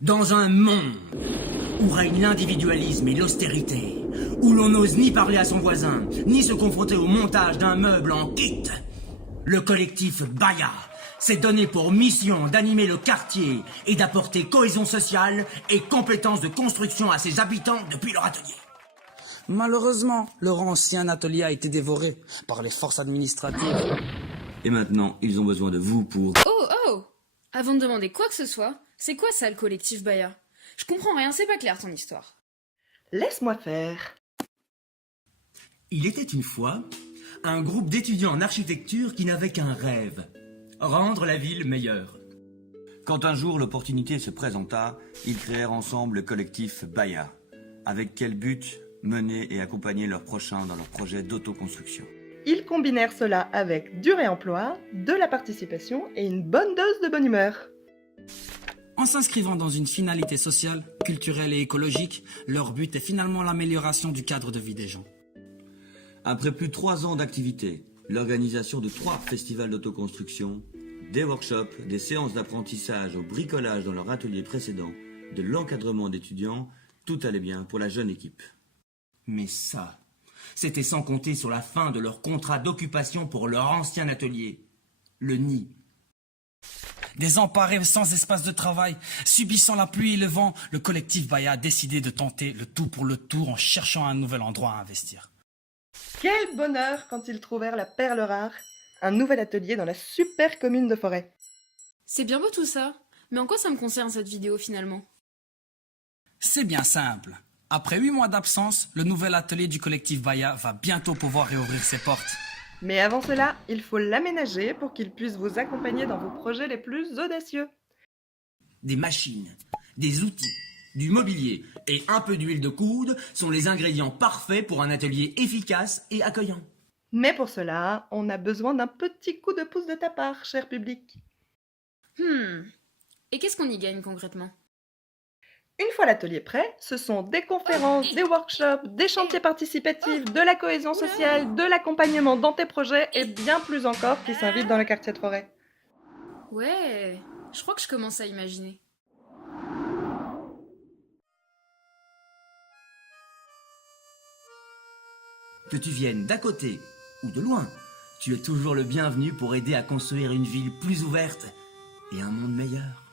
Dans un monde où règne l'individualisme et l'austérité, où l'on n'ose ni parler à son voisin, ni se confronter au montage d'un meuble en kit, le collectif Baya s'est donné pour mission d'animer le quartier et d'apporter cohésion sociale et compétences de construction à ses habitants depuis leur atelier. Malheureusement, leur ancien atelier a été dévoré par les forces administratives. Et maintenant, ils ont besoin de vous pour... Oh! Avant de demander quoi que ce soit, c'est quoi ça le collectif Baya? Je comprends rien, c'est pas clair ton histoire. Laisse-moi faire. Il était une fois un groupe d'étudiants en architecture qui n'avaient qu'un rêve, rendre la ville meilleure. Quand un jour l'opportunité se présenta, ils créèrent ensemble le collectif Baya. Avec quel but? Mener et accompagner leurs prochains dans leur projet d'autoconstruction. Ils combinèrent cela avec du réemploi, de la participation et une bonne dose de bonne humeur. En s'inscrivant dans une finalité sociale, culturelle et écologique, leur but est finalement l'amélioration du cadre de vie des gens. Après plus de 3 ans d'activité, l'organisation de 3 festivals d'autoconstruction, des workshops, des séances d'apprentissage au bricolage dans leur atelier précédent, de l'encadrement d'étudiants, tout allait bien pour la jeune équipe. Mais ça, c'était sans compter sur la fin de leur contrat d'occupation pour leur ancien atelier, le nid. Désemparés sans espace de travail, subissant la pluie et le vent, le collectif Baya a décidé de tenter le tout pour le tout en cherchant un nouvel endroit à investir. Quel bonheur quand ils trouvèrent la perle rare, un nouvel atelier dans la super commune de Forêt. C'est bien beau tout ça, mais en quoi ça me concerne cette vidéo finalement? C'est bien simple. Après 8 mois d'absence, le nouvel atelier du collectif Baya va bientôt pouvoir réouvrir ses portes. Mais avant cela, il faut l'aménager pour qu'il puisse vous accompagner dans vos projets les plus audacieux. Des machines, des outils, du mobilier et un peu d'huile de coude sont les ingrédients parfaits pour un atelier efficace et accueillant. Mais pour cela, on a besoin d'un petit coup de pouce de ta part, cher public. Et qu'est-ce qu'on y gagne concrètement? Une fois l'atelier prêt, ce sont des conférences, des workshops, des chantiers participatifs, de la cohésion sociale, de l'accompagnement dans tes projets et bien plus encore qui s'invitent dans le quartier de Forêt. Ouais, je crois que je commence à imaginer. Que tu viennes d'à côté ou de loin, tu es toujours le bienvenu pour aider à construire une ville plus ouverte et un monde meilleur.